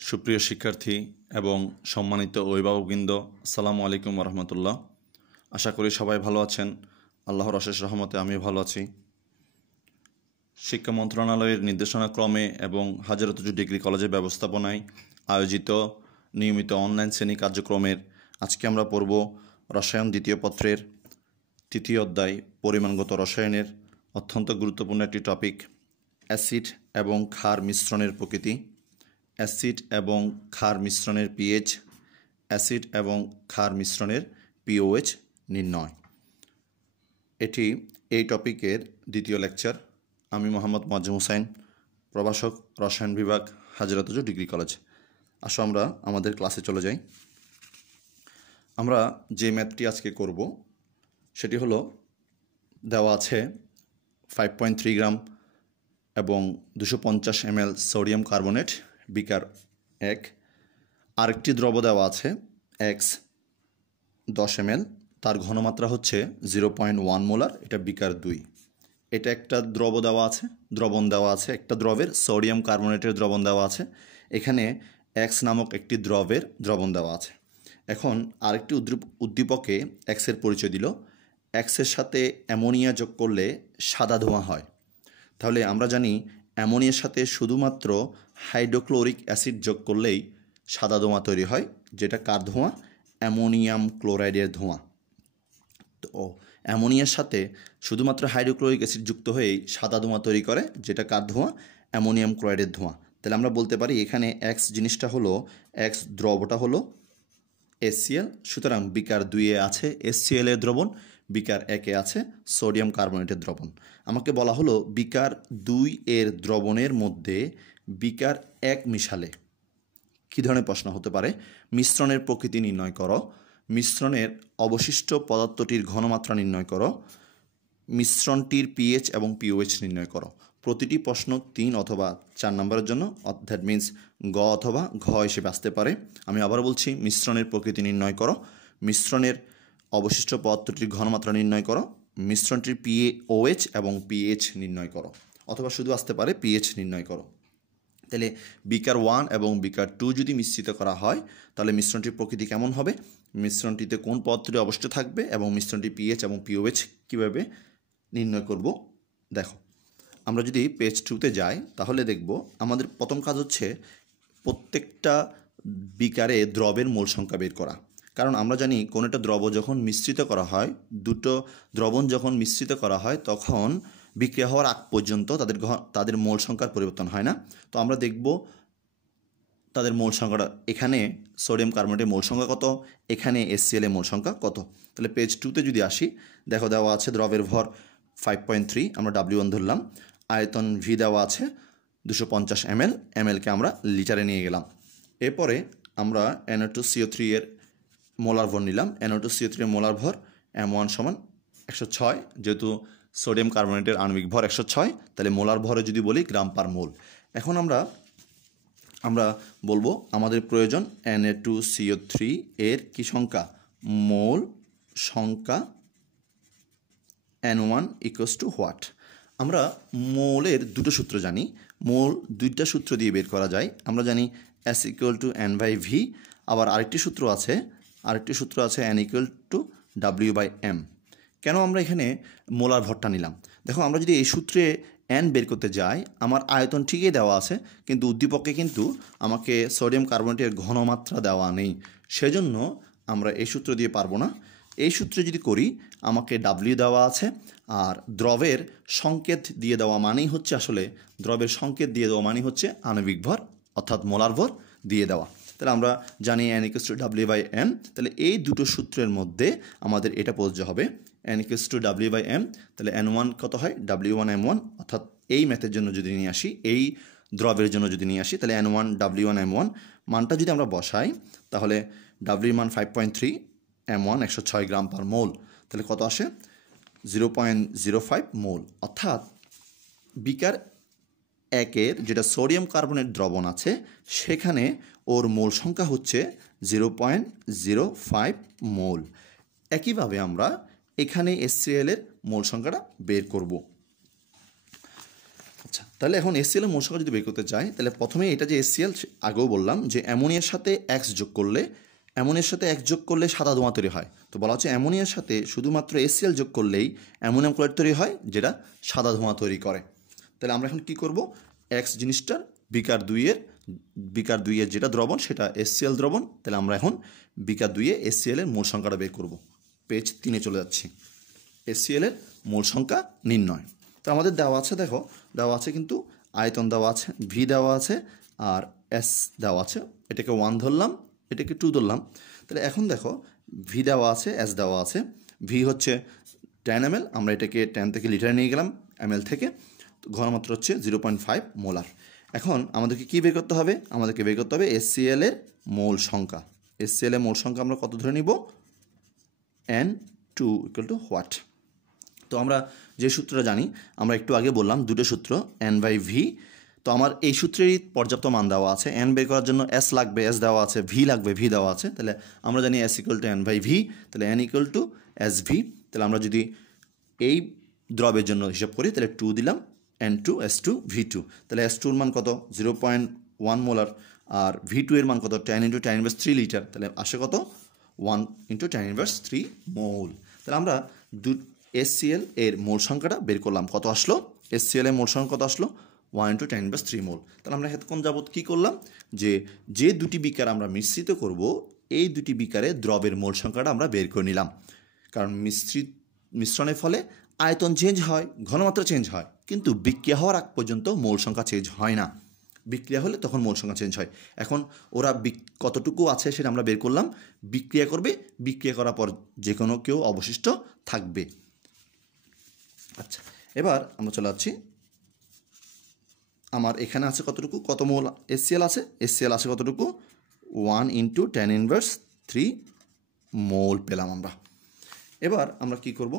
সুপ্রিয় শিক্ষার্থী এবং সম্মানিত অভিভাবকবৃন্দ, আসসালামু আলাইকুম রহমতুল্লাহ। আশা করি সবাই ভালো আছেন। আল্লাহর অশেষ রহমতে আমিও ভালো আছি। শিক্ষা মন্ত্রণালয়ের নির্দেশনাক্রমে এবং হাজারতজু ডিগ্রি কলেজের ব্যবস্থাপনায় আয়োজিত নিয়মিত অনলাইন শ্রেণী কার্যক্রমের আজকে আমরা পড়ব রসায়ন দ্বিতীয় পত্রের তৃতীয় অধ্যায় পরিমাণগত রসায়নের অত্যন্ত গুরুত্বপূর্ণ একটি টপিক, অ্যাসিড এবং ক্ষার মিশ্রণের প্রকৃতি। অ্যাসিড এবং ক্ষার মিশ্রণের পিএইচ, অ্যাসিড এবং ক্ষার মিশ্রণের পিওএইচ নির্ণয়। এটি এই টপিকের দ্বিতীয় লেকচার। আমি মোহাম্মদ মোয়াজ্জেম হোসাইন, প্রভাষক, রসায়ন বিভাগ, হাজরাতজু ডিগ্রি কলেজ। আসো আমরা আমাদের ক্লাসে চলে যাই। আমরা যে ম্যাথটি আজকে করব সেটি হলো দেওয়া আছে 5.3 গ্রাম এবং 250 ml সোডিয়াম কার্বনেট বিকার 1। আরেকটি দ্রব দেওয়া আছে এক্স 10 ml, তার ঘনমাত্রা হচ্ছে 0.1 মোলার, এটা বিকার 2। এটা একটা দ্রবণ দেওয়া আছে, একটা দ্রবের সোডিয়াম কার্বনেটের দ্রবণ দেওয়া আছে। এখানে এক্স নামক একটি দ্রবের দ্রবণ দেওয়া আছে। এখন আরেকটি উদ্দীপকে এক্সের পরিচয় দিল। এক্সের সাথে অ্যামোনিয়া যোগ করলে সাদা ধোঁয়া হয়। তাহলে আমরা জানি অ্যামোনিয়ার সাথে শুধুমাত্র হাইড্রোক্লোরিক অ্যাসিড যোগ করলেই সাদা ধোঁয়া তৈরি হয়, যেটা কার ধোঁয়া? অ্যামোনিয়াম ক্লোরাইডের ধোঁয়া। তো অ্যামোনিয়ার সাথে শুধুমাত্র হাইড্রোক্লোরিক অ্যাসিড যুক্ত হয়েই সাদা ধোঁয়া তৈরি করে, যেটা কার ধোঁয়া? অ্যামোনিয়াম ক্লোরাইডের ধোঁয়া। তাহলে আমরা বলতে পারি এখানে এক্স জিনিসটা হলো, এক্স দ্রবটা হলো HCl। সুতরাং বিকার 2-এ আছে HCl এর দ্রবণ, বিকার 1-এ আছে সোডিয়াম কার্বনেটের দ্রবণ। আমাকে বলা হলো বিকার 2 এর দ্রবণের মধ্যে বিকার 1 মিশালে কী ধরনের প্রশ্ন হতে পারে? মিশ্রণের প্রকৃতি নির্ণয় করো, মিশ্রণের অবশিষ্ট পদার্থটির ঘনমাত্রা নির্ণয় করো, মিশ্রণটির পিএইচ এবং পিওএইচ নির্ণয় করো। প্রতিটি প্রশ্ন 3 অথবা 4 নম্বরের জন্য, দ্যাট মিন্স গ অথবা ঘ হিসেবে আসতে পারে। আমি আবার বলছি, মিশ্রণের প্রকৃতি নির্ণয় করো, মিশ্রণের অবশিষ্ট পদার্থটির ঘনমাত্রা নির্ণয় করো, মিশ্রণটির পিওএইচ এবং পিএইচ নির্ণয় করো, অথবা শুধু আসতে পারে পিএইচ নির্ণয় করো। তাহলে বিকার 1 এবং বিকার 2 যদি মিশ্রিত করা হয় তাহলে মিশ্রণটির প্রকৃতি কেমন হবে, মিশ্রণটিতে কোন পদার্থটি অবশিষ্ট থাকবে এবং মিশ্রণটির পিএইচ এবং পিওএইচ কীভাবে নির্ণয় করব। দেখো, আমরা যদি পেজ 2-তে যাই তাহলে দেখব আমাদের প্রথম কাজ হচ্ছে প্রত্যেকটা বিকারে দ্রবের মোল সংখ্যা বের করা। কারণ আমরা জানি কোন একটা দ্রব যখন মিশ্রিত করা হয়, দুটো দ্রবণ যখন মিশ্রিত করা হয় তখন বিক্রিয়া হওয়ার আগ পর্যন্ত তাদের মোল সংখ্যার পরিবর্তন হয় না। তো আমরা দেখব তাদের মোল সংখ্যাটা, এখানে সোডিয়াম কার্বনেটের মোল সংখ্যা কত, এখানে HCl এর মোল সংখ্যা কত। তাহলে পেজ 2-তে যদি আসি, দেখো দেওয়া আছে দ্রবের ভর 5.3, আমরা W1 ধরলাম। আয়তন V দেওয়া আছে 250 ml, mlকে আমরা লিটারে নিয়ে গেলাম। এরপরে আমরা NO2CO3 এর মোলার ভর নিলাম। NO2CO3 এর মোলার ভর M1 সমান 106, যেহেতু সোডিয়াম কার্বনেটের আণবিক ভর 106, তাহলে মোলার ভরে যদি বলি গ্রাম পার মোল। এখন আমরা বলবো আমাদের প্রয়োজন Na2CO3 এর কি সংখ্যা? মোল সংখ্যা N1 ইকুয়ালস টু হোয়াট? আমরা মোলের দুটো সূত্র জানি, মোল দুইটা সূত্র দিয়ে বের করা যায়। আমরা জানি S ইকুয়াল টু N/V, আবার আরেকটি সূত্র আছে N ইকুয়াল টু W/M। কেন আমরা এখানে মোলার ভরটা নিলাম? দেখো, আমরা যদি এই সূত্রে N বের করতে যাই, আমার আয়তন ঠিকই দেওয়া আছে, কিন্তু উদ্দীপকে কিন্তু আমাকে সোডিয়াম কার্বনেটের ঘনমাত্রা দেওয়া নেই, সেজন্য আমরা এই সূত্র দিয়ে পারবো না। এই সূত্রে যদি করি আমাকে W দেওয়া আছে, আর দ্রবের সংকেত দিয়ে দেওয়া মানেই হচ্ছে, আসলে দ্রবের সংকেত দিয়ে দেওয়া মানেই হচ্ছে আণবিক ভর অর্থাৎ মোলার ভর দিয়ে দেওয়া। তাহলে আমরা জানি N ইকুয়ালস টু W/M। তাহলে এই দুটো সূত্রের মধ্যে আমাদের এটা প্রযোজ্য হবে, N ইকুয়ালস টু W/M। তাহলে N1 কত হয়? W1M1। অর্থাৎ এই ম্যাথের জন্য যদি নিয়ে আসি, এই দ্রবের জন্য যদি নিয়ে আসি, তাহলে N1 W1M1 মানটা যদি আমরা বসাই, তাহলে W মান 5.3, M1 106 গ্রাম পার মোল, তাহলে কত আসে? 0.05 মোল। অর্থাৎ বিকার 1-এর যেটা সোডিয়াম কার্বনেট দ্রবণ আছে সেখানে ওর মোল সংখ্যা হচ্ছে 0.05 মোল। একইভাবে আমরা এখানে HCl এর মোল সংখ্যাটা বের করব। আচ্ছা, তাহলে এখন এসসিএল এর মোল সংখ্যা যদি বের করতে চাই, তাহলে প্রথমে এটা যে এসসিএল, আগেও বললাম যে অ্যামোনিয়ার সাথে এক্স যোগ করলে সাদা ধোঁয়া তৈরি হয়। তো বলা হচ্ছে অ্যামোনিয়ার সাথে শুধুমাত্র এসসিএল যোগ করলেই অ্যামোনিয়াম ক্লোরাইড তৈরি হয়, যেটা সাদা ধোঁয়া তৈরি করে। তাহলে আমরা এখন কি করব, এক্স জিনিসটার বিকার দুইয়ের যেটা দ্রবণ সেটা এসসিএল দ্রবণ। তাহলে আমরা এখন বিকার 2-এ এসসিএল এর মোল সংখ্যাটা বের করব। পেজ 3-এ চলে যাচ্ছি, এসসিএল এর মোল সংখ্যা নির্ণয়। তো আমাদের দেওয়া আছে, দেখো দেওয়া আছে কিন্তু আয়তন দেওয়া আছে, ভি দেওয়া আছে আর এস দেওয়া আছে। এটাকে 1 ধরলাম, এটাকে 2 ধরলাম। তাহলে এখন দেখো ভি দেওয়া আছে, এস দেওয়া আছে। ভি হচ্ছে 10 ml, আমরা এটাকে 10 থেকে লিটারে নিয়ে গেলাম, ml থেকে। ঘনমাত্রা হচ্ছে 0.5 মোলার। এখন আমাদেরকে কী বের করতে হবে, আমাদেরকে বের করতে হবে এসসিএল এর মোল সংখ্যা। এসসিএল এর মোল সংখ্যা আমরা কত ধরে নিব, N2 = হোয়াট। তো আমরা যে সূত্রটা জানি, আমরা একটু আগে বললাম দুটো সূত্র, N/V। তো আমার এই সূত্রেরই পর্যাপ্ত মান দেওয়া আছে। N বের করার জন্য S লাগবে, S দেওয়া আছে, V লাগবে, V দেওয়া আছে। তাহলে আমরা জানি S = N/V, তাহলে N = SV। তাহলে আমরা যদি এই দ্রবের জন্য হিসাব করি, তাহলে 2 দিলাম, N2 S2 V2। তাহলে S2 এর মান কত, 0.1 মোলার, আর V2 এর মান কত, 10 × 10⁻³ লিটার। তাহলে আসে কত, 1 × 10⁻³ মোল। তাহলে আমরা এসসিএল এর মোল সংখ্যাটা বের করলাম, কত আসলো, এসসিএল এর মোল সংখ্যা কত আসলো, 1 × 10⁻³ মোল। তাহলে আমরা এতক্ষণ যাবত কী করলাম, যে দুটি বিকার আমরা মিশ্রিত করব, এই দুটি বিকারে দ্রবের মোল সংখ্যাটা আমরা বের করে নিলাম। কারণ মিশ্রণের ফলে আয়তন চেঞ্জ হয়, ঘনমাত্রা চেঞ্জ হয়, কিন্তু বিক্রিয়া হওয়ার আগ পর্যন্ত মোল সংখ্যা চেঞ্জ হয় না। বিক্রিয়া হলে তখন মোল সংখ্যা চেঞ্জ হয়। এখন ওরা কতটুকু আছে সেটা আমরা বের করলাম। বিক্রিয়া করবে, বিক্রিয়া করার পর যে কোনো কেউ অবশিষ্ট থাকবে। আচ্ছা, এবার আমরা চলে যাচ্ছি, আমার এখানে আছে কতটুকু, কত মোল এসসিএল আছে, এসসিএল আছে কতটুকু, 1 × 10⁻³ মোল পেলাম আমরা। এবার আমরা কি করব,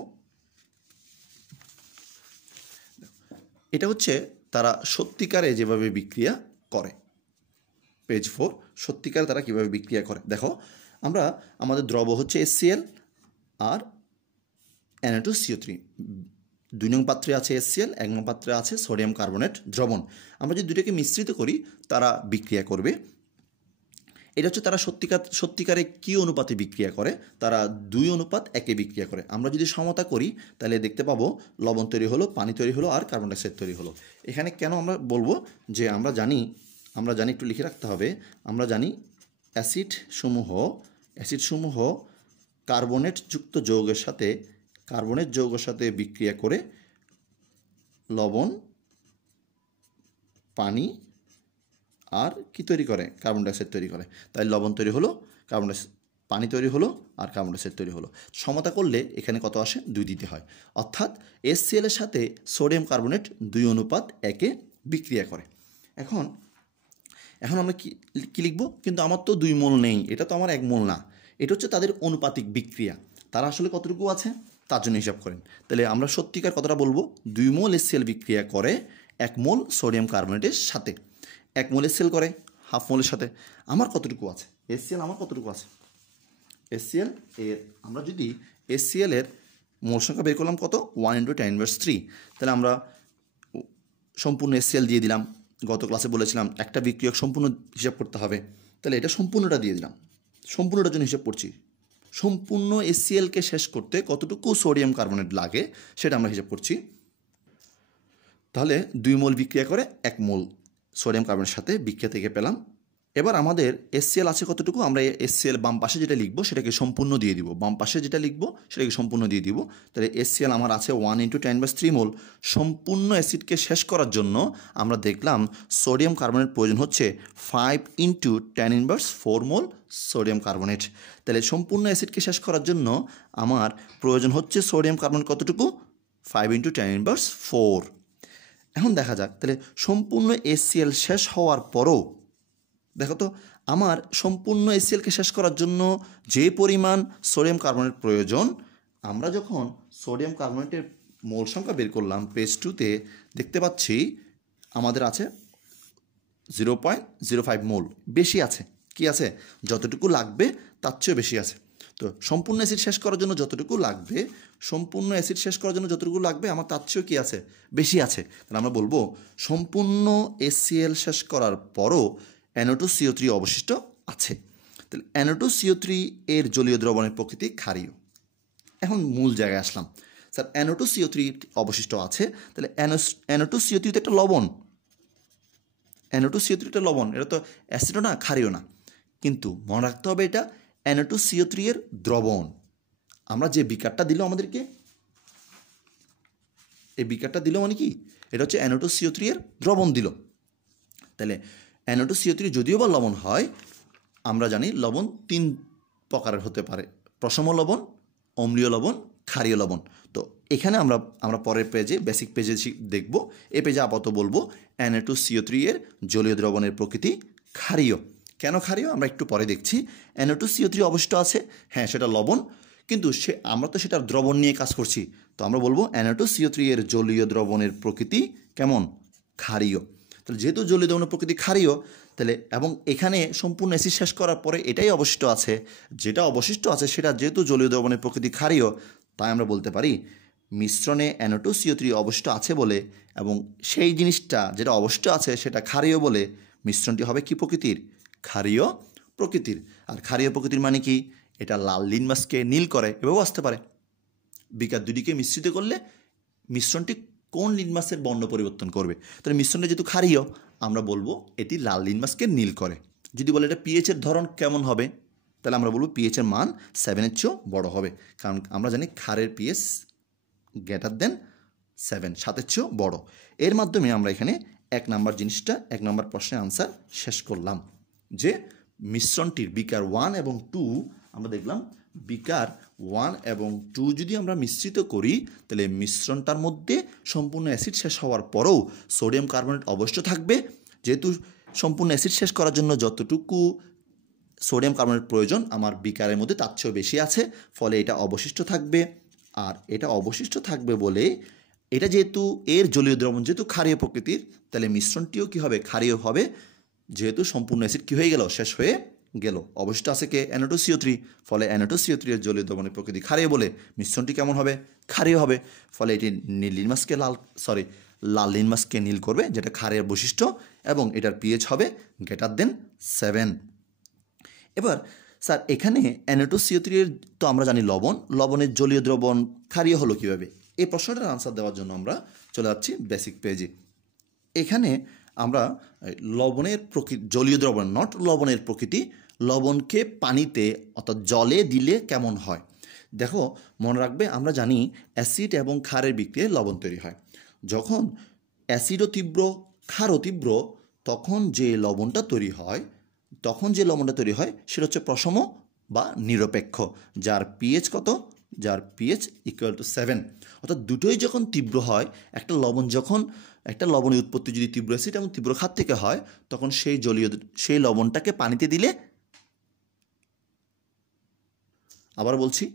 এটা হচ্ছে তারা সত্যিকারে যেভাবে বিক্রিয়া করে। পেজ 4, সত্যিকারে তারা কীভাবে বিক্রিয়া করে। দেখো, আমাদের দ্রব হচ্ছে এসসিএল আর Na2CO3। 2 নং পাত্রে আছে এসসিএল, 1 নং পাত্রে আছে সোডিয়াম কার্বনেট দ্রবণ। আমরা যদি দুটোকে মিশ্রিত করি, তারা বিক্রিয়া করবে। এটা হচ্ছে তারা সত্যিকারে কী অনুপাতে বিক্রিয়া করে, তারা 2:1 বিক্রিয়া করে। আমরা যদি সমতা করি, তাহলে দেখতে পাবো লবণ তৈরি হলো, পানি তৈরি হলো, আর কার্বন ডাইঅক্সাইড তৈরি হলো। এখানে কেন আমরা বলবো, যে আমরা জানি একটু লিখে রাখতে হবে, আমরা জানি অ্যাসিড সমূহ কার্বনেট যৌগের সাথে বিক্রিয়া করে লবণ, পানি আর কি তৈরি করে, কার্বন ডাইঅক্সাইড তৈরি করে। তাই লবণ তৈরি হলো, পানি তৈরি হলো, আর কার্বন ডাইঅক্সাইড তৈরি হলো। সমতা করলে এখানে কত আসে, 2 দিতে হয়। অর্থাৎ এসসিএল এর সাথে সোডিয়াম কার্বনেট 2:1 বিক্রিয়া করে। এখন আমরা কি লিখব, কিন্তু আমার তো 2 মোল নেই, এটা তো আমার 1 মোল না, এটা হচ্ছে তাদের অনুপাতিক বিক্রিয়া। তারা আসলে কতটুকু আছে তার জন্য হিসাব করেন। তাহলে আমরা সত্যিকার কথাটা বলবো, 2 মোল এসসিএল বিক্রিয়া করে 1 মোল সোডিয়াম কার্বনেটের সাথে। 1 মোল এসসিএল করে হাফ মোলের সাথে। আমার কতটুকু আছে এসসিএল, আমার কতটুকু আছে এসসিএল এর, আমরা যদি এসসিএল এর মোল সংখ্যা বের করলাম কত, 1 × 10⁻³। তাহলে আমরা সম্পূর্ণ এসসিএল দিয়ে দিলাম। গত ক্লাসে বলেছিলাম একটা বিক্রিয়ক সম্পূর্ণ হিসাব করতে হবে, তাহলে এটা সম্পূর্ণটা দিয়ে দিলাম। সম্পূর্ণটার জন্য হিসাব করছি, সম্পূর্ণ এসসিএলকে শেষ করতে কতটুকু সোডিয়াম কার্বনেট লাগে সেটা আমরা হিসাব করছি। তাহলে 2 মোল বিক্রিয়া করে 1 মোল সোডিয়াম কার্বনের সাথে বিক্রিয়া থেকে পেলাম। এবার আমাদের এসসিএল আছে কতটুকু, আমরা এসসিএল বাম পাশে যেটা লিখবো সেটাকে সম্পূর্ণ দিয়ে দিব, বাম পাশে যেটা লিখবো সেটাকে সম্পূর্ণ দিয়ে দিব। তাহলে এসসিএল আমার আছে 1 × 10⁻³ মোল। সম্পূর্ণ অ্যাসিডকে শেষ করার জন্য আমরা দেখলাম সোডিয়াম কার্বনেট প্রয়োজন হচ্ছে 5 × 10⁻⁴ মোল সোডিয়াম কার্বনেট। তাহলে সম্পূর্ণ অ্যাসিডকে শেষ করার জন্য আমার প্রয়োজন হচ্ছে সোডিয়াম কার্বনেট কতটুকু, 5 × 10⁻⁴। এখন দেখা যাক, তাহলে সম্পূর্ণ এসসিএল শেষ হওয়ার পরও দেখো তো, আমার সম্পূর্ণ এসসিএলকে শেষ করার জন্য যে পরিমাণ সোডিয়াম কার্বনেট প্রয়োজন, আমরা যখন সোডিয়াম কার্বনেটের মোল সংখ্যা বের করলাম পেজ 2-তে, দেখতে পাচ্ছি আমাদের আছে 0.05 মোল। বেশি আছে, কি আছে, যতটুকু লাগবে তার চেয়েও বেশি আছে। তো সম্পূর্ণ অ্যাসিড শেষ করার জন্য যতটুকু লাগবে, সম্পূর্ণ অ্যাসিড শেষ করার জন্য যতটুকু লাগবে আমার তার চেয়েও কী আছে, বেশি আছে। তাহলে আমরা বলবো সম্পূর্ণ HCl শেষ করার পরও NO2CO3 অবশিষ্ট আছে। তাহলে NO2CO3 এর জলীয় দ্রবণের প্রকৃতি ক্ষারীয়। এখন মূল জায়গায় আসলাম, স্যার NO2CO3 অবশিষ্ট আছে, তাহলে NO2CO3 তো একটা লবণ, NO2CO3 একটা লবণ, এটা তো অ্যাসিডও না ক্ষারীয় না, কিন্তু মনে রাখতে হবে এটা NO2CO3 এর দ্রবণ। আমরা যে বিকারটা দিল আমাদেরকে, এই বিকারটা দিল মানে কি, এটা হচ্ছে NO2CO3 এর দ্রবণ দিল। তাহলে NO2CO3 যদিও বা লবণ হয়, আমরা জানি লবণ 3 প্রকারের হতে পারে, প্রশম লবণ, অম্লীয় লবণ, ক্ষারীয় লবণ। তো এখানে আমরা পরের পেজে, বেসিক পেজে দেখব। এই পেজে আপাতত বলবো NO2CO3 এর জলীয় দ্রবণের প্রকৃতি ক্ষারীয়। কেন ক্ষারীয় আমরা একটু পরে দেখছি। NO2CO3 অবশিষ্ট আছে, হ্যাঁ সেটা লবণ, কিন্তু আমরা তো সেটার দ্রবণ নিয়ে কাজ করছি, তো আমরা বলবো NO2CO3 এর জলীয় দ্রবণের প্রকৃতি কেমন, ক্ষারীয়। তাহলে যেহেতু জলীয় দ্রবণের প্রকৃতি ক্ষারীয়, তাহলে এবং এখানে সম্পূর্ণ অ্যাসিড শেষ করার পরে এটাই অবশিষ্ট আছে, যেটা অবশিষ্ট আছে সেটা যেহেতু জলীয় দ্রবণের প্রকৃতি ক্ষারীয়, তাই আমরা বলতে পারি মিশ্রণে NO2CO3 অবশিষ্ট আছে বলে, এবং সেই জিনিসটা যেটা অবশিষ্ট আছে সেটা ক্ষারীয় বলে মিশ্রণটি হবে কি প্রকৃতির, ক্ষারীয় প্রকৃতির। আর ক্ষারীয় প্রকৃতির মানে কি, এটা লাল লিটমাসকে নীল করে, এভাবেও আসতে পারে। বিকার দুটিকে মিশ্রিত করলে মিশ্রণটি কোন লিটমাসের বর্ণ পরিবর্তন করবে, তাহলে মিশ্রণটা যেহেতু ক্ষারীয় আমরা বলবো এটি লাল লিটমাসকে নীল করে। যদি বলে এটা পিএইচের ধরন কেমন হবে, তাহলে আমরা বলবো পিএইচের মান 7-এর চেয়েও বড় হবে, কারণ আমরা জানি ক্ষারের পিএইচ গ্রেটার দেন 7, 7-এর চেয়েও বড়। এর মাধ্যমে আমরা এখানে 1 নম্বর জিনিসটা, 1 নম্বর প্রশ্নের আনসার শেষ করলাম, যে মিশ্রণটির বিকার 1 এবং 2 আমরা দেখলাম বিকার 1 এবং 2 যদি আমরা মিশ্রিত করি, তাহলে মিশ্রণটার মধ্যে সম্পূর্ণ অ্যাসিড শেষ হওয়ার পরেও সোডিয়াম কার্বনেট অবশ্য থাকবে। যেহেতু সম্পূর্ণ অ্যাসিড শেষ করার জন্য যতটুকু সোডিয়াম কার্বনেট প্রয়োজন আমার বিকারের মধ্যে তার চেয়েও বেশি আছে, ফলে এটা অবশিষ্ট থাকবে। আর এটা অবশিষ্ট থাকবে বলে এটা যেহেতু এর জলীয় দ্রবণ যেহেতু ক্ষারীয় প্রকৃতির, তাহলে মিশ্রণটিও কী হবে, ক্ষারীয় হবে, যেহেতু সম্পূর্ণ অ্যাসিড কী হয়ে গেল, শেষ হয়ে গেল। অবশিষ্ট আছে কে, NO2CO3, ফলে NO2CO3 এর জলীয় দ্রবণের প্রকৃতি ক্ষারীয় বলে মিশ্রণটি কেমন হবে, ক্ষারীয় হবে। ফলে এটি নীল লিটমাসকে লাল লিটমাসকে নীল করবে, যেটা ক্ষারের বৈশিষ্ট্য, এবং এটার পিএইচ হবে গ্রেটার দেন 7। এবার স্যার এখানে NO2CO3 এর তো আমরা জানি লবণের জলীয় দ্রবণ ক্ষারীয় হলো কীভাবে, এই প্রশ্নটার আনসার দেওয়ার জন্য আমরা চলে যাচ্ছি বেসিক পেজে। এখানে আমরা লবণের প্রকৃতি, জলীয় দ্রবণ নট লবণের প্রকৃতি, লবণকে পানিতে অর্থাৎ জলে দিলে কেমন হয়। দেখো মনে রাখবে, আমরা জানি অ্যাসিড এবং ক্ষারের বিক্রিয়ায় লবণ তৈরি হয়। যখন অ্যাসিডও তীব্র, ক্ষারও তীব্র, তখন যে লবণটা তৈরি হয় সেটা হচ্ছে প্রশম বা নিরপেক্ষ, যার পিএইচ কত, যার পিএইচ ইকুয়াল টু 7। অর্থাৎ দুটোই যখন তীব্র হয়, একটা লবণের উৎপত্তি যদি তীব্র অ্যাসিড এবং তীব্র ক্ষার থেকে হয়, তখন সেই লবণটাকে পানিতে দিলে, আবার বলছি,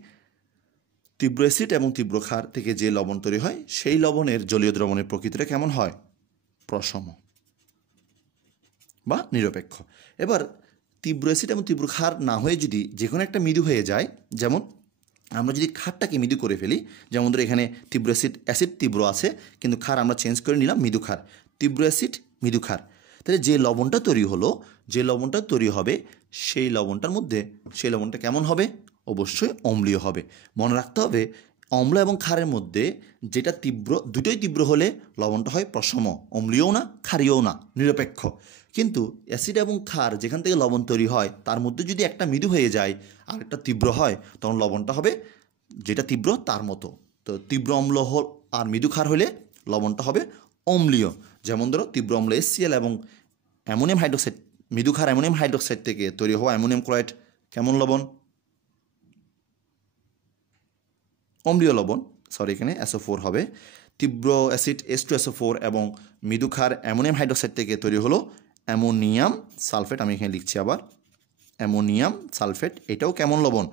তীব্র অ্যাসিড এবং তীব্র ক্ষার থেকে যে লবণ তৈরি হয় সেই লবণের জলীয় দ্রবণের প্রকৃতিটা কেমন হয়, প্রশম বা নিরপেক্ষ। এবার তীব্র অ্যাসিড এবং তীব্র ক্ষার না হয়ে যদি যে কোনো একটা মৃদু হয়ে যায়, যেমন আমরা যদি ক্ষারটাকে মৃদু করে ফেলি, যেমন ধরো এখানে তীব্র অ্যাসিড তীব্র আছে, কিন্তু ক্ষার আমরা চেঞ্জ করে নিলাম মৃদু ক্ষার, তীব্র অ্যাসিড মৃদু ক্ষার, তাহলে যে লবণটা তৈরি হবে সেই লবণটা কেমন হবে, অবশ্যই অম্লীয় হবে। মনে রাখতে হবে অম্ল এবং ক্ষারের মধ্যে যেটা তীব্র, দুটোই তীব্র হলে লবণটা হয় প্রশম, অম্লীয়ও না ক্ষারীয়ও না, নিরপেক্ষ। কিন্তু অ্যাসিড এবং ক্ষার যেখান থেকে লবণ তৈরি হয় তার মধ্যে যদি একটা মৃদু হয়ে যায় আর একটা তীব্র হয়, তখন লবণটা হবে যেটা তীব্র তার মতো। তো তীব্র অম্ল আর মৃদু ক্ষার হলে লবণটা হবে অম্লীয়। যেমন ধরো তীব্র অম্ল HCl এবং অ্যামোনিয়াম হাইড্রোক্সাইড, মৃদু ক্ষার অ্যামোনিয়াম হাইড্রোক্সাইড থেকে তৈরি হওয়া অ্যামোনিয়াম ক্লোরাইড কেমন লবণ, অম্লীয় লবণ, এখানে SO4 হবে। তীব্র অ্যাসিড H2SO4 এবং মৃদু ক্ষার অ্যামোনিয়াম হাইড্রোক্সাইড থেকে তৈরি হলো অ্যামোনিয়াম সালফেট, আমি এখানে লিখছি আবার অ্যামোনিয়াম সালফেট, এটাও কেমন লবণ,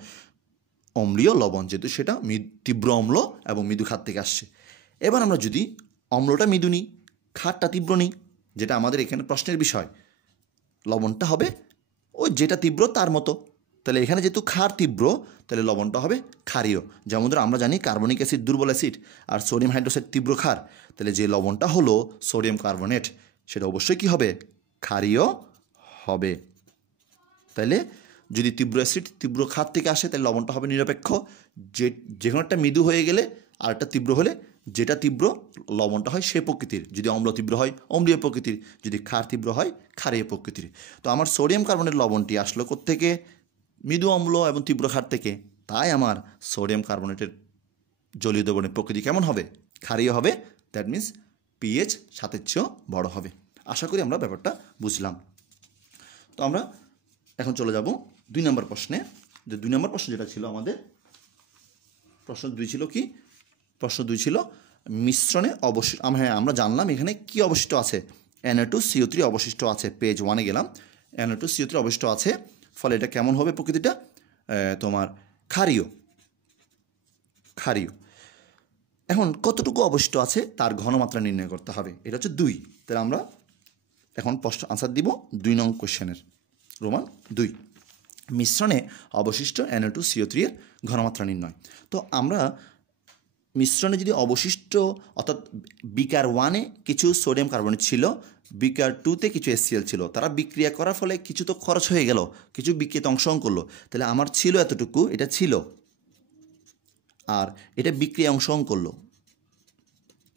অম্লীয় লবণ, যেহেতু সেটা তীব্র অম্ল এবং মৃদু ক্ষার থেকে আসছে। এবার আমরা যদি অম্লটা মৃদু নিই, ক্ষারটা তীব্র নিই, যেটা আমাদের এখানে প্রশ্নের বিষয়, লবণটা হবে ওই যেটা তীব্র তার মতো, তাহলে এখানে যেহেতু ক্ষার তীব্র তাহলে লবণটা হবে ক্ষারীয়। যেমন ধরো আমরা জানি কার্বনিক অ্যাসিড দুর্বল অ্যাসিড আর সোডিয়াম হাইড্রোক্সাইড তীব্র ক্ষার, তাহলে যে লবণটা হলো সোডিয়াম কার্বনেট সেটা অবশ্যই কী হবে, ক্ষারীয় হবে। তাহলে যদি তীব্র অ্যাসিড তীব্র ক্ষার থেকে আসে তাহলে লবণটা হবে নিরপেক্ষ। যে কোনো একটা মৃদু হয়ে গেলে আর একটা তীব্র হলে যেটা তীব্র লবণটা হয় সে প্রকৃতির, যদি অম্ল তীব্র হয় অম্লীয় প্রকৃতির, যদি ক্ষার তীব্র হয় ক্ষারীয় প্রকৃতির। তো আমার সোডিয়াম কার্বনেট লবণটি আসলো কোত্থেকে, মৃদু অম্ল এবং তীব্র ক্ষার থেকে, তাই আমার সোডিয়াম কার্বনেটের জলীয় দ্রবণের প্রকৃতি কেমন হবে, ক্ষারীয় হবে। দ্যাট মিন্স পিএইচ 7-এর চেয়েও বড় হবে। আশা করি আমরা ব্যাপারটা বুঝলাম। তো আমরা এখন চলে যাব 2 নম্বর প্রশ্নে। যে 2 নম্বর প্রশ্ন যেটা ছিল আমাদের, প্রশ্ন 2 ছিল কি, প্রশ্ন 2 ছিল মিশ্রণে অবশিষ্ট, হ্যাঁ আমরা জানলাম এখানে কি অবশিষ্ট আছে, Na2CO3 অবশিষ্ট আছে। পেজ 1-এ গেলাম, Na2CO3 অবশিষ্ট আছে, ফলে এটা কেমন হবে প্রকৃতিটা, তোমার ক্ষারীয়। এখন কতটুকু অবশিষ্ট আছে তার ঘনমাত্রা নির্ণয় করতে হবে, এটা হচ্ছে 2। তাহলে আমরা এখন প্রশ্ন আনসার দিব 2 নং কোশ্চেনের, রোমান 2, মিশ্রণে অবশিষ্ট Na2CO3 এর ঘনমাত্রা নির্ণয়। তো আমরা মিশ্রণে যদি অবশিষ্ট, অর্থাৎ বিকার 1-এ কিছু সোডিয়াম কার্বনেট ছিল, বিকার 2-তে কিছু HCl ছিল, তারা বিক্রিয়া করার ফলে কিছু তো খরচ হয়ে গেল, কিছু বিক্রিয়াতে অংশগ্রহণ করলো, তাহলে আমার ছিল এতটুকু, এটা ছিল, আর এটা বিক্রিয়া অংশগ্রহণ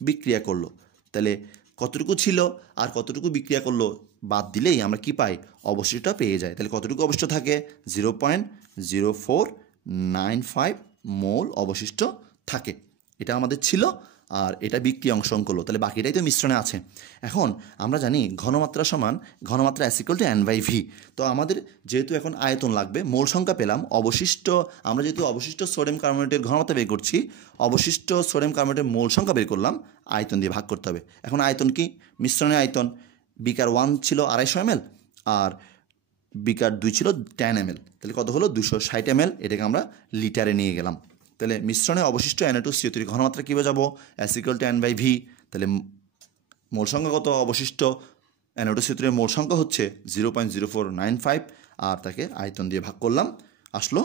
বিক্রিয়া করলো, তাহলে কতটুকু ছিল আর কতটুকু বিক্রিয়া করলো বাদ দিলেই আমরা কি পাই, অবশিষ্টটা পেয়ে যাই। তাহলে কতটুকু অবশিষ্ট থাকে, 0.0495 মোল অবশিষ্ট থাকে, এটা আমাদের ছিল, আর এটা বিক্রিয়া অংশগ্রহণ করলো, তাহলে বাকিটাই তো মিশ্রণে আছে। এখন আমরা জানি ঘনমাত্রা সমান ঘনমাত্রা = N/V। তো আমাদের যেহেতু এখন আয়তন লাগবে, মোল সংখ্যা পেলাম, অবশিষ্ট, আমরা যেহেতু অবশিষ্ট সোডিয়াম কার্বনেটের ঘনমাত্রা বের করছি, অবশিষ্ট সোডিয়াম কার্বনেটের মোল সংখ্যা বের করলাম, আয়তন দিয়ে ভাগ করতে হবে। এখন আয়তন কি, মিশ্রণের আয়তন, বিকার 1 ছিল 250 ml আর বিকার 2 ছিল 10 ml, তাহলে কত হলো 260 ml, এটাকে আমরা লিটারে নিয়ে গেলাম। তাহলে মিশ্রণে অবশিষ্ট Na2CO3 ঘনমাত্রা কী বোঝাবো, = N/V। তাহলে মোল সংখ্যা কত, অবশিষ্ট Na2CO3 এর মোল সংখ্যা হচ্ছে 0.0495, আর তাকে আয়তন দিয়ে ভাগ করলাম, আসলো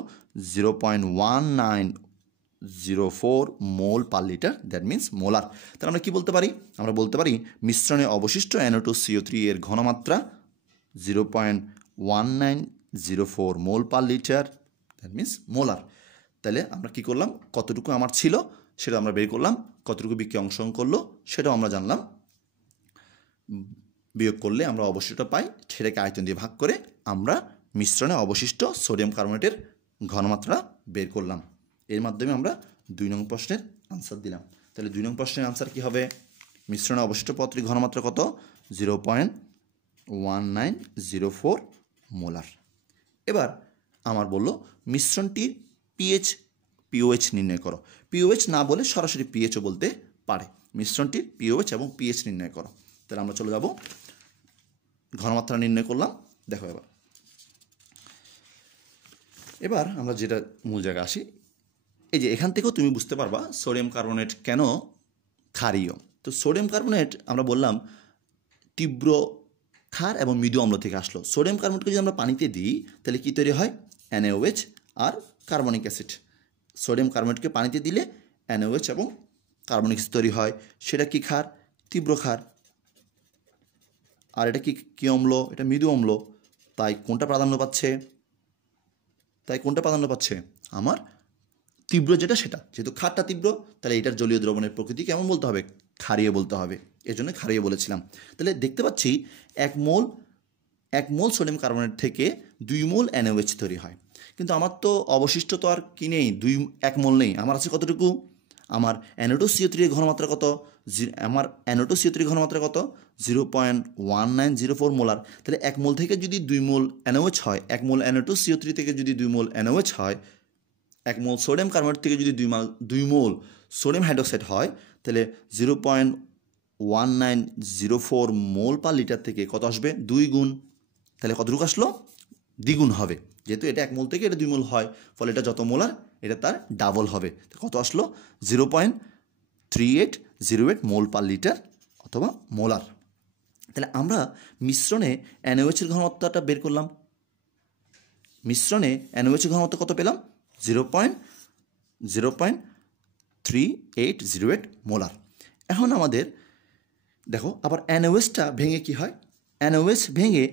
0.1904 mole per litre, that means molar. তাহলে আমরা কী বলতে পারি, আমরা বলতে পারি মিশ্রণে অবশিষ্ট Na2CO3 এর ঘনমাত্রা 0.1904 mole per litre, that means molar. তাহলে আমরা কি করলাম, কতটুকু আমার ছিল সেটা আমরা বের করলাম, কতটুকু বিক্রিয়া অংশগ্রহণ করলো সেটাও আমরা জানলাম, বিয়োগ করলে আমরা অবশিষ্টটা পাই, সেটাকে আয়তন দিয়ে ভাগ করে আমরা মিশ্রণে অবশিষ্ট সোডিয়াম কার্বনেটের ঘনমাত্রা বের করলাম। এর মাধ্যমে আমরা 2 নং প্রশ্নের আনসার দিলাম। তাহলে 2 নং প্রশ্নের আনসার কি হবে, মিশ্রণে অবশিষ্ট পদার্থের ঘনমাত্রা কত, 0.1904 মোলার। এবার আমার বললো মিশ্রণটির পিওএইচ নির্ণয় করো। পিওএইচ না বলে সরাসরি পিএইচও বলতে পারে, মিশ্রণটির পিওএইচ এবং পিএইচ নির্ণয় করো। তাহলে আমরা চলে যাব, ঘনমাত্রা নির্ণয় করলাম, দেখো এবার আমরা যেটা মূল জায়গায় আসি, এই যে এখান থেকেও তুমি বুঝতে পারবা সোডিয়াম কার্বনেট কেন ক্ষারীয়। তো সোডিয়াম কার্বনেট আমরা বললাম তীব্র ক্ষার এবং মৃদু অম্ল থেকে আসলো। সোডিয়াম কার্বনেটকে যদি আমরা পানিতে দিই তাহলে কী তৈরি হয়, NaOH আর কার্বনিক অ্যাসিড। সোডিয়াম কার্বনেটকে পানিতে দিলে NaOH এবং কার্বনিক অ্যাসিড তৈরি হয়, সেটা কি ক্ষার, তীব্র ক্ষার। আর এটা কি অম্ল, এটা মৃদু অম্ল। তাই কোনটা প্রাধান্য পাচ্ছে, আমার তীব্র যেটা সেটা, যেহেতু ক্ষারটা তীব্র তাহলে এটার জলীয় দ্রবণের প্রকৃতি কেমন বলতে হবে, ক্ষারীয় বলতে হবে, এজন্য ক্ষারীয় বলেছিলাম। তাহলে দেখতে পাচ্ছি 1 মোল সোডিয়াম কার্বনেট থেকে 2 মোল NaOH তৈরি হয়, কিন্তু আমার তো অবশিষ্ট তো আর কি নেই, 1 মোল নেই, আমার আছে কতটুকু, আমার Na2CO3 এর ঘনমাত্রা কত, আমার Na2CO3 ঘনমাত্রা কত, 0.1904 মোলার। তাহলে 1 মোল থেকে যদি 2 মোল NaOH হয়, 1 মোল Na2CO3 থেকে যদি 2 মোল NaOH হয়, 1 মোল সোডিয়াম কার্বনেট থেকে যদি 2 মোল সোডিয়াম হাইড্রোক্সাইড হয়, তাহলে 0.1904 মোল পার লিটার থেকে কত আসবে, 2 গুণ। তাহলে কতটুকু আসলো, দ্বিগুণ হবে, যেহেতু এটা 1 মোল থেকে এটা 2 মোল হয়, ফলে এটা যত মোলার এটা তার ডাবল হবে। কত আসলো, 0.3808 মোল পার লিটার অথবা মোলার। তাহলে আমরা মিশ্রণে NaOH এর ঘনমাত্রাটা বের করলাম, মিশ্রণে NaOH ঘনমাত্রা কত পেলাম 0.3808 মোলার। এখন আমাদের দেখো আবার NaOHটা ভেঙে কি হয়, NaOH ভেঙে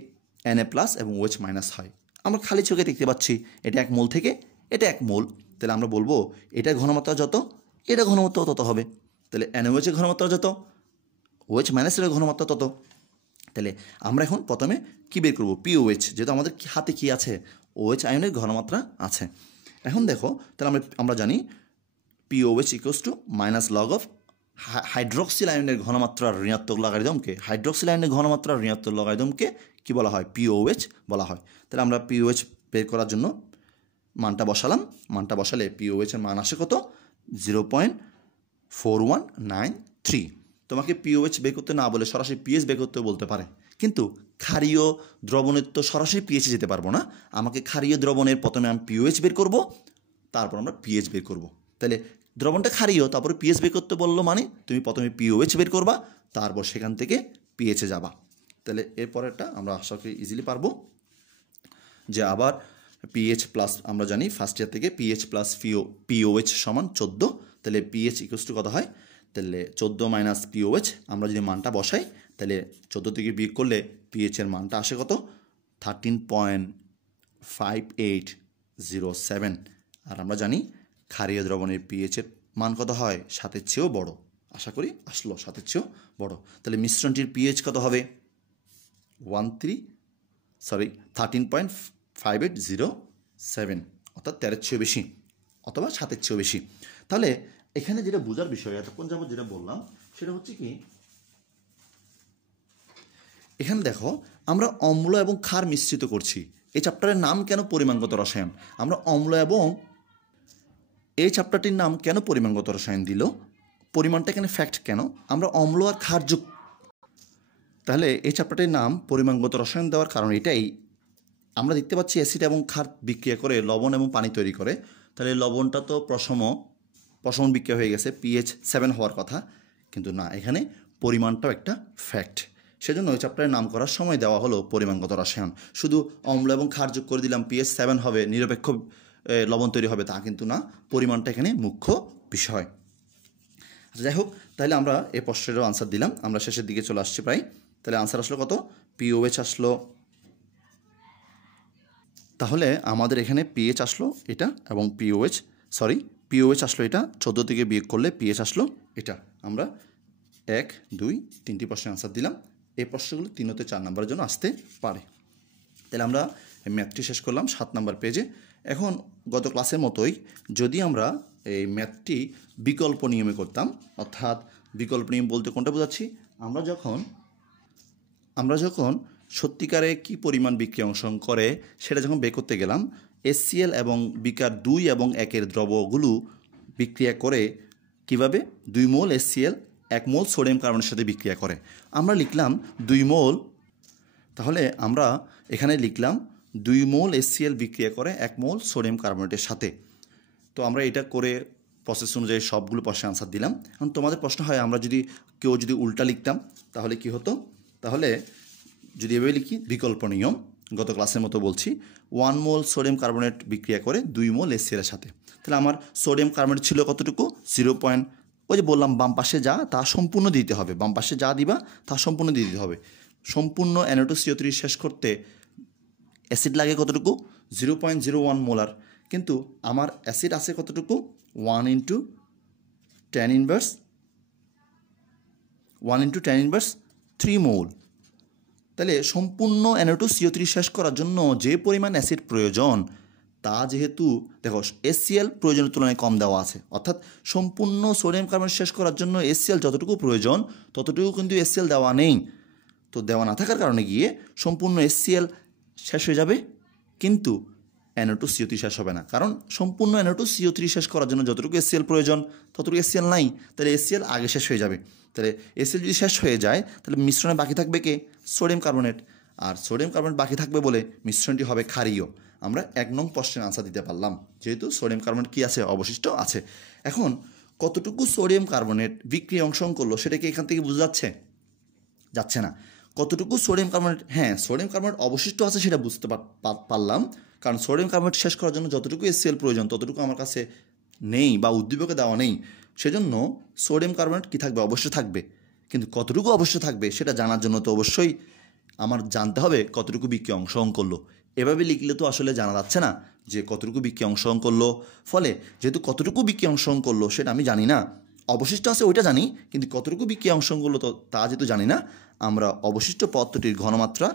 Na+ এবং OH- হয়। আমরা খালি চোখে দেখতে পাচ্ছি এটা 1 মোল থেকে এটা 1 মোল, তাহলে আমরা বলবো এটা ঘনমাত্রা যত এটা ঘনমাত্রা তত হবে। তাহলে NaOH এর ঘনমাত্রা যত OH- এর ঘনমাত্রা তত। তাহলে আমরা এখন প্রথমে কি বের করব POH, যেহেতু আমাদের হাতে কি আছে OH আয়নের ঘনমাত্রা আছে। এখন দেখো তাহলে আমরা জানি POH - log of হাইড্রক্সিল আয়নের ঘনমাত্রার ঋণাত্মক লগারিদমকে, হাইড্রক্সিল আয়নের ঘনমাত্রার ঋণাত্মক লগারিদমকে কি বলা হয় POH বলা হয়। তাহলে আমরা POH বের করার জন্য মানটা বসালাম, মানটা বসালে POH এর মান আসে কত 0.4193। তোমাকে POH বের করতে না বলে সরাসরি pH বের করতে বলতে পারে, কিন্তু ক্ষারীয় দ্রবণের তো সরাসরি pH যেতে পারবো না, আমাকে ক্ষারীয় দ্রবণের প্রথমে আমি POH বের করব, তারপর আমরা pH বের করব। তাহলে দ্রবণটা ক্ষারীয় তারপরে pH বের করতে বললো মানে তুমি প্রথমে POH বের করবা, তারপর সেখান থেকে pH এ যাবা। তাহলে এরপরেরটা আমরা আশা করি ইজিলি পারবো, যে আবার pH প্লাস আমরা জানি ফার্স্ট ইয়ার থেকে pH প্লাস POH সমান 14। তাহলে pH কত হয়, তাহলে 14 - POH আমরা যদি মানটা বসাই তাহলে 14 থেকে বিয়োগ করলে pH এর মানটা আসে কত 13.5807। আর আমরা জানি ক্ষারীয় দ্রবণের pH এর মান কত হয় 7-এর চেয়েও বড়, আশা করি আসলো 7-এর চেয়েও বড়। তাহলে মিশ্রণটির pH কত হবে 13.5807, অর্থাৎ 13-এর চেয়েও বেশি অথবা 7-এর চেয়েও বেশি। তাহলে এখানে যেটা বোঝার বিষয় এতক্ষণ যাবত যেটা বললাম সেটা হচ্ছে কি, এখানে দেখো আমরা অম্ল এবং ক্ষার মিশ্রিত করছি। এই চ্যাপ্টারের নাম কেন পরিমাণগত রসায়ন, আমরা অম্ল এবং এই চ্যাপ্টারটির নাম কেন পরিমাণগত রসায়ন দিল, পরিমাণটা এখানে ফ্যাক্ট কেন, আমরা অম্ল আর ক্ষার যোগ, তাহলে এই চ্যাপ্টারটির নাম পরিমাণগত রসায়ন দেওয়ার কারণ এটাই, আমরা দেখতে পাচ্ছি অ্যাসিড এবং ক্ষার বিক্রিয়া করে লবণ এবং পানি তৈরি করে। তাহলে লবণটা তো প্রশমন বিক্রিয়া হয়ে গেছে, pH 7 হওয়ার কথা, কিন্তু না, এখানে পরিমাণটাও একটা ফ্যাক্ট। সেজন্য ওই চ্যাপ্টারের নাম করার সময় দেওয়া হলো পরিমাণগত রসায়ন। শুধু অম্ল এবং ক্ষার যোগ করে দিলাম pH 7 হবে, নিরপেক্ষ লবণ তৈরি হবে তা কিন্তু না, পরিমাণটা এখানে মুখ্য বিষয়। যাই হোক, তাহলে আমরা এই প্রশ্নেরও আনসার দিলাম, আমরা শেষের দিকে চলে আসছি প্রায়। তাহলে আনসার আসলো কত POH আসলো, তাহলে আমাদের এখানে pH আসলো এটা এবং POH আসলো এটা, 14 থেকে বিয়োগ করলে pH আসলো এটা। আমরা 1, 2, 3টি প্রশ্নের আনসার দিলাম। এই প্রশ্নগুলো 3 হতে 4 নম্বরের জন্য আসতে পারে। তাহলে আমরা ম্যাথটি শেষ করলাম 7 নম্বর পেজে। এখন গত ক্লাসের মতোই যদি আমরা এই ম্যাথটি বিকল্প নিয়মে করতাম, অর্থাৎ বিকল্প নিয়ম বলতে কোনটা বোঝাচ্ছি, আমরা যখন সত্যিকারে কি পরিমাণ বিক্রিয়া অংশগ্রহণ করে সেটা যখন বের করতে গেলাম, HCl এবং বিকার 2 এবং 1-এর দ্রবগুলো বিক্রিয়া করে কিভাবে 2 মোল HCl 1 মোল সোডিয়াম কার্বনের সাথে বিক্রিয়া করে। আমরা লিখলাম 2 মোল, তাহলে আমরা এখানে লিখলাম 2 মোল HCl বিক্রিয়া করে 1 মোল সোডিয়াম কার্বনেটের সাথে। তো আমরা এটা করে প্রসেস অনুযায়ী সবগুলো প্রশ্নের আনসার দিলাম। এখন তোমাদের প্রশ্ন হয় আমরা যদি কেউ উল্টা লিখতাম তাহলে কি হতো, তাহলে যদি এভাবে লিখি বিকল্প নিয়ম, গত ক্লাসের মতো বলছি 1 মোল সোডিয়াম কার্বনেট বিক্রিয়া করে 2 মোল HCl এর সাথে। তাহলে আমার সোডিয়াম কার্বনেট ছিল কতটুকু 0. ওই যে বললাম বাম পাশে যা তা সম্পূর্ণ দিতে হবে, বাম পাশে যা দিবা তা সম্পূর্ণ দিয়ে দিতে হবে। সম্পূর্ণ Na2CO3 শেষ করতে অ্যাসিড লাগে কতটুকু 0.01 মোলার, কিন্তু আমার অ্যাসিড আছে কতটুকু 1 × 10⁻³ 3 মোল। তাহলে সম্পূর্ণ Na2CO3 শেষ করার জন্য যে পরিমাণ অ্যাসিড প্রয়োজন তা যেহেতু দেখো HCl প্রয়োজনের তুলনায় কম দেওয়া আছে, অর্থাৎ সম্পূর্ণ সোডিয়াম কার্বনেট শেষ করার জন্য HCl যতটুকু প্রয়োজন ততটুকু কিন্তু HCl দেওয়া নেই। তো দেওয়া না থাকার কারণে গিয়ে সম্পূর্ণ HCl শেষ হয়ে যাবে, কিন্তু Na2CO3 শেষ হবে না, কারণ সম্পূর্ণ Na2CO3 শেষ করার জন্য যতটুকু HCl প্রয়োজন ততটুকু HCl নাই, তাহলে HCl আগে শেষ হয়ে যাবে। তাহলে HCl যদি শেষ হয়ে যায় তাহলে মিশ্রণে বাকি থাকবে কে সোডিয়াম কার্বনেট, আর সোডিয়াম কার্বনেট বাকি থাকবে বলে মিশ্রণটি হবে ক্ষারীয়। আমরা 1 নং প্রশ্নের আনসার দিতে পারলাম, যেহেতু সোডিয়াম কার্বনেট কি আছে অবশিষ্ট আছে। এখন কতটুকু সোডিয়াম কার্বনেট বিক্রিয়া অংশগ্রহণ করলো সেটা কি এখান থেকে বোঝা যাচ্ছে না, কতটুকু সোডিয়াম কার্বনেট, হ্যাঁ সোডিয়াম কার্বনেট অবশিষ্ট আছে সেটা বুঝতে পারলাম, কারণ সোডিয়াম কার্বনেট শেষ করার জন্য যতটুকু HCl প্রয়োজন ততটুকু আমার কাছে নেই বা উদ্দীপকে দেওয়া নেই, সেজন্য সোডিয়াম কার্বনেট কী থাকবে, অবশ্যই থাকবে। কিন্তু কতটুকু অবশ্যই থাকবে সেটা জানার জন্য তো অবশ্যই আমার জানতে হবে কতটুকু বিক্রিয়া অংশগ্রহণ করলো। এভাবে লিখলে তো আসলে জানা যাচ্ছে না যে কতটুকু বিক্রিয়া অংশগ্রহণ করলো। ফলে যেহেতু কতটুকু বিক্রিয়া অংশগ্রহণ করলো সেটা আমি জানি না, অবশিষ্ট আছে ওইটা জানি, কিন্তু কতটুকু বিক্রিয়া অংশগ্রহণ করলো তো তা যেহেতু জানি না, আমরা অবশিষ্ট পদার্থটির ঘনমাত্রা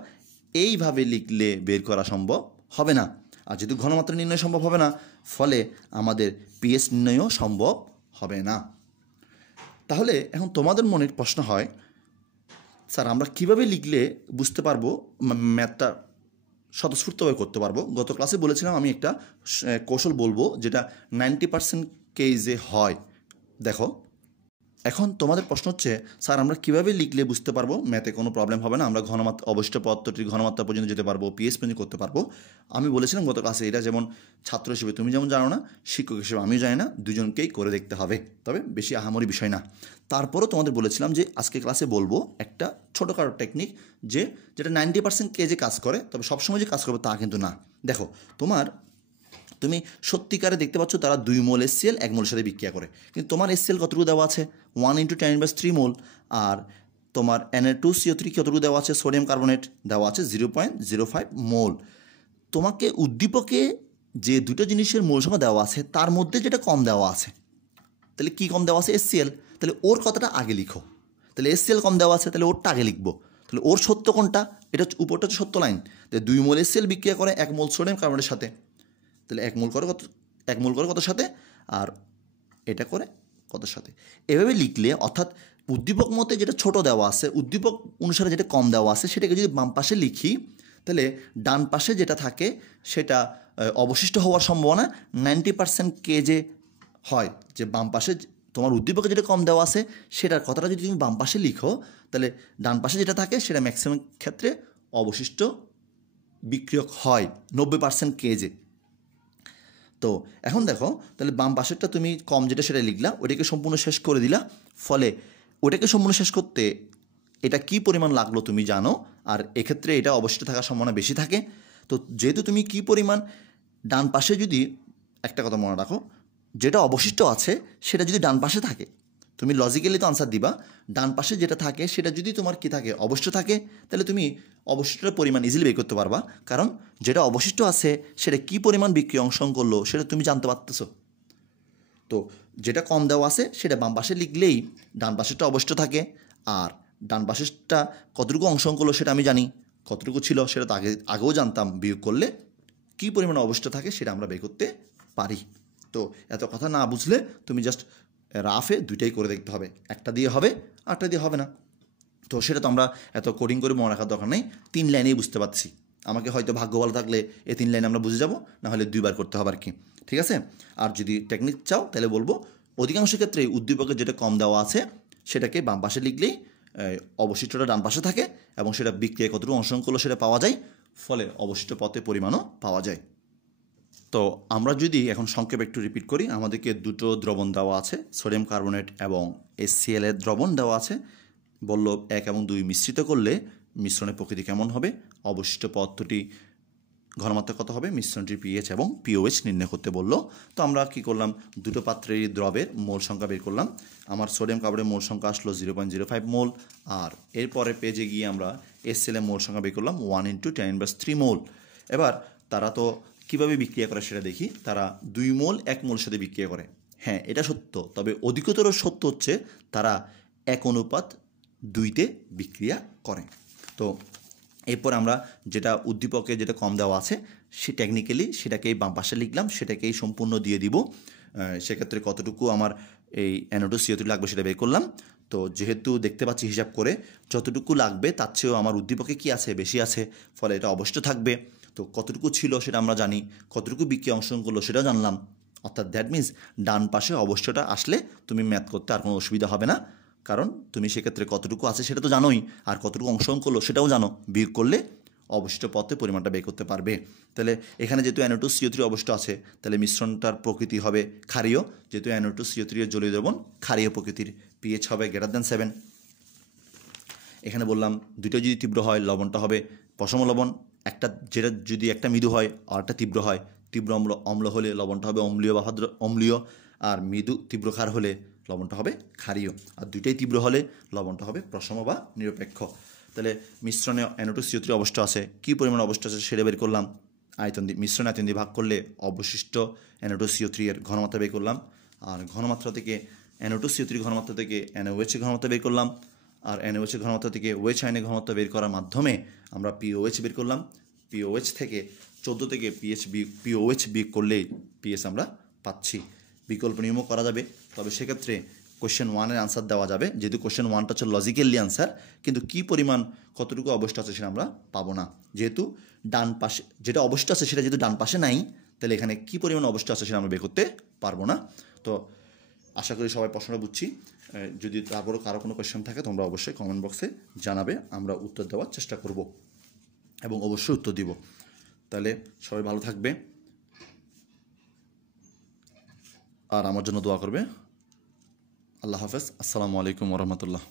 এইভাবে লিখলে বের করা সম্ভব হবে না। আর যেহেতু ঘনমাত্রা নির্ণয় সম্ভব হবে না, ফলে আমাদের পিএইচ নির্ণয়ও সম্ভব হবে না। তাহলে এখন তোমাদের মনের প্রশ্ন হয়, স্যার আমরা কিভাবে লিখলে বুঝতে পারবো, ম্যাথটা স্বতঃস্ফূর্তভাবে করতে পারবো? গত ক্লাসে বলেছিলাম আমি একটা কৌশল বলবো যেটা 90% কেসে হয়। দেখো এখন তোমাদের প্রশ্ন হচ্ছে, স্যার আমরা কীভাবে লিখলে বুঝতে পারবো ম্যাথে কোনো প্রবলেম হবে না, আমরা ঘনমাত্রা অবশিষ্ট পদার্থটির ঘনমাত্রা পর্যন্ত যেতে পারবো, পিএইচ পর্যন্ত করতে পারবো? আমি বলেছিলাম গত ক্লাসে এটা যেমন ছাত্র হিসেবে তুমি যেমন জানো না, শিক্ষক হিসেবে আমিও জানি না, দুজনকেই করে দেখতে হবে, তবে বেশি আহামরি বিষয় না। তারপরও তোমাদের বলেছিলাম যে আজকে ক্লাসে বলবো একটা ছোটোখাটো টেকনিক যেটা 90% কেজে কাজ করে, তবে সবসময় যে কাজ করবে তা কিন্তু না। দেখো তুমি সত্যিকারে দেখতে পাচ্ছ তারা 2 মোল HCl 1 মোলের সাথে বিক্রিয়া করে, কিন্তু তোমার HCl কতটুকু দেওয়া আছে 1 × 10⁻³ মোল, আর তোমার Na2CO3 কতটুকু দেওয়া আছে, সোডিয়াম কার্বনেট দেওয়া আছে 0.05 মোল। তোমাকে উদ্দীপকে যে দুটো জিনিসের মোল সংখ্যা দেওয়া আছে তার মধ্যে যেটা কম দেওয়া আছে, তাহলে কী কম দেওয়া আছে, HCl, তাহলে ওর কথাটা আগে লিখো। তাহলে HCl কম দেওয়া আছে, তাহলে ওরটা আগে লিখবো। তাহলে ওর সত্য কোনটা, এটা উপরটা হচ্ছে সত্য লাইন। তাহলে 2 মোল HCl বিক্রিয়া করে 1 মোল সোডিয়াম কার্বনেটের সাথে, তাহলে 1 মোল করে কত সাথে, আর এটা করে কত সাথে। এভাবে লিখলে, অর্থাৎ উদ্দীপক মতে যেটা ছোট দেওয়া আছে, উদ্দীপক অনুসারে যেটা কম দেওয়া আছে সেটাকে যদি বাম পাশে লিখি, তাহলে ডান পাশে যেটা থাকে সেটা অবশিষ্ট হওয়ার সম্ভাবনা 90% কেজে হয়। যে বাম পাশে তোমার উদ্দীপকে যেটা কম দেওয়া আছে সেটার কথাটা যদি তুমি বাম পাশে লিখো, তাহলে ডান পাশে যেটা থাকে সেটা ম্যাক্সিমাম ক্ষেত্রে অবশিষ্ট বিক্রিয়ক হয় 90% কেজে। তো এখন দেখো, তাহলে বাম পাশেরটা তুমি কম যেটা সেটা লিখলা, ওটাকে সম্পূর্ণ শেষ করে দিলা। ফলে ওটাকে সম্পূর্ণ শেষ করতে এটা কি পরিমাণ লাগলো তুমি জানো, আর এক্ষেত্রে এটা অবশিষ্ট থাকার সম্ভাবনা বেশি থাকে। তো যেহেতু তুমি কি পরিমাণ, ডান পাশে যদি, একটা কথা মনে রাখো, যেটা অবশিষ্ট আছে সেটা যদি ডান পাশে থাকে, তুমি লজিক্যালি তো আনসার দিবা, ডান পাশে যেটা থাকে সেটা যদি তোমার কি থাকে, অবশিষ্ট থাকে, তাহলে তুমি অবশিষ্টটার পরিমাণ ইজিলি বের করতে পারবা, কারণ যেটা অবশিষ্ট আছে সেটা কি পরিমাণ বিক্রিয়া অংশগ্রহণ করলো সেটা তুমি জানতে পারতেছো। তো যেটা কম দেওয়া আছে সেটা বাম পাশে লিখলেই ডান পাশেরটা অবশিষ্ট থাকে, আর ডান পাশেরটা কতটুকু অংশগ্রহণ করলো সেটা আমি জানি, কতটুকু ছিল সেটা তো আগেও জানতাম, বিয়োগ করলে কী পরিমাণ অবশিষ্ট থাকে সেটা আমরা বের করতে পারি। তো এত কথা না বুঝলে তুমি জাস্ট রাফে দুইটাই করে দেখতে হবে, একটা দিয়ে হবে আরটা দিয়ে হবে না। তো সেটা তো আমরা এত কোডিং করে মনে রাখার দরকার নেই, 3 লাইনেই বুঝতে পারছি। আমাকে হয়তো ভাগ্য ভালো থাকলে এই 3 লাইন আমরা বুঝে যাব, না হলে 2 বার করতে হবে আর কি, ঠিক আছে। আর যদি টেকনিক চাও তাহলে বলবো, অধিকাংশ ক্ষেত্রে উদ্দীপকের যেটা কম দেওয়া আছে সেটাকে বাম পাশে লিখলেই অবশিষ্টটা ডান পাশে থাকে, এবং সেটা বিক্রিয়ায় কতটুকু অংশগ্রহণ করলো সেটা পাওয়া যায়, ফলে অবশিষ্ট পথের পরিমাণও পাওয়া যায়। তো আমরা যদি এখন সংক্ষেপে একটু রিপিট করি, আমাদেরকে দুটো দ্রবণ দেওয়া আছে, সোডিয়াম কার্বনেট এবং HCl এর দ্রবণ দেওয়া আছে। বলল 1 এবং 2 মিশ্রিত করলে মিশ্রণের প্রকৃতি কেমন হবে, অবশিষ্ট পদার্থটি ঘনমাত্রা কত হবে, মিশ্রণটির পিএইচ এবং পিওএইচ নির্ণয় করতে বললো। তো আমরা কি করলাম, দুটো পাত্রের দ্রবের মোল সংখ্যা বের করলাম। আমার সোডিয়াম কার্বনের মোল সংখ্যা আসলো 0.05 মোল, আর এরপরে পেজে গিয়ে আমরা HCl এর মোল সংখ্যা বের করলাম 1 × 10⁻³ মোল। এবার তারা তো কীভাবে বিক্রিয়া করে সেটা দেখি। তারা 2 মোল 1 মোলের সাথে বিক্রিয়া করে, হ্যাঁ এটা সত্য, তবে অধিকতর সত্য হচ্ছে তারা 1:2-তে বিক্রিয়া করে। তো এরপর আমরা যেটা উদ্দীপকে যেটা কম দেওয়া আছে সে টেকনিক্যালি সেটাকেই বাম পাশে লিখলাম, সেটাকেই সম্পূর্ণ দিয়ে দিব। সেক্ষেত্রে কতটুকু আমার এই Na2CO3 লাগবে সেটা বের করলাম। তো যেহেতু দেখতে পাচ্ছি হিসাব করে যতটুকু লাগবে তার চেয়েও আমার উদ্দীপকে কী আছে, বেশি আছে, ফলে এটা অবশিষ্ট থাকবে। তো কতটুকু ছিল সেটা আমরা জানি, কতটুকু বিক্রিয়া অংশগ্রহণ করলো সেটাও জানলাম, অর্থাৎ দ্যাট মিনস ডান পাশে অবশ্যটা আসলে তুমি ম্যাথ করতে আর কোনো অসুবিধা হবে না, কারণ তুমি সেক্ষেত্রে কতটুকু আছে সেটা তো জানোই, আর কতটুকু অংশগ্রহণ করলো সেটাও জানো, বিয়োগ করলে অবশিষ্ট পথে পরিমাণটা বের করতে পারবে। তাহলে এখানে যেহেতু Na2CO3 অবশিষ্ট আছে, তাহলে মিশ্রণটার প্রকৃতি হবে ক্ষারীয়, যেহেতু Na2CO3 এর জলীয় দ্রবণ ক্ষারীয় প্রকৃতির, পিএইচ হবে > 7। এখানে বললাম দুটোই যদি তীব্র হয় লবণটা হবে পশম লবণ, একটা যেটা যদি একটা মৃদু হয় আর একটা তীব্র হয়, তীব্র অম্ল হলে লবণটা হবে অম্লীয় বা অম্লীয়, আর মৃদু তীব্র ক্ষার হলে লবণটা হবে ক্ষারীয়, আর দুইটাই তীব্র হলে লবণটা হবে প্রশম বা নিরপেক্ষ। তাহলে মিশ্রণে NO2CO3 অবস্থা আছে, কী পরিমাণ অবস্থা আছে সেটা বের করলাম, আয়তন দিয়ে মিশ্রণ আয়তন দিয়ে ভাগ করলে অবশিষ্ট NO2CO3 এর ঘনমাত্রা বের করলাম, আর ঘনমাত্রা থেকে NO2CO3 ঘনমাত্রা থেকে NaOH ঘনমাত্রা বের করলাম, আর NaOH ঘনমাত্রা থেকে OH আয়নের ঘনমাত্রা বের করার মাধ্যমে আমরা POH বের করলাম। POH থেকে 14 থেকে POH বিয়োগ করলেই পিএস আমরা পাচ্ছি। বিকল্প নিয়মও করা যাবে, তবে সেক্ষেত্রে কোশ্চেন 1-এর আনসার দেওয়া যাবে, যেহেতু কোশ্চেন 1টা হচ্ছে লজিক্যালি আনসার, কিন্তু কী পরিমাণ কতটুকু অবস্থা আছে সেটা আমরা পাবো না, যেহেতু ডান পাশে যেটা অবস্থা আছে সেটা যেহেতু ডান পাশে নাই, তাহলে এখানে কী পরিমাণ অবস্থা আছে সেটা আমরা বের করতে পারবো না। তো আশা করি সবাই প্রশ্নটা বুঝছি। যদি তারপরও কারো কোনো কোয়েশ্চেন থাকে তোমরা অবশ্যই কমেন্ট বক্সে জানাবে, আমরা উত্তর দেওয়ার চেষ্টা করব এবং অবশ্যই উত্তর দিব। তাহলে সবাই ভালো থাকবে আর আমার জন্য দোয়া করবে। আল্লাহ হাফেজ। আসসালামু আলাইকুম ওয়া রাহমাতুল্লাহ।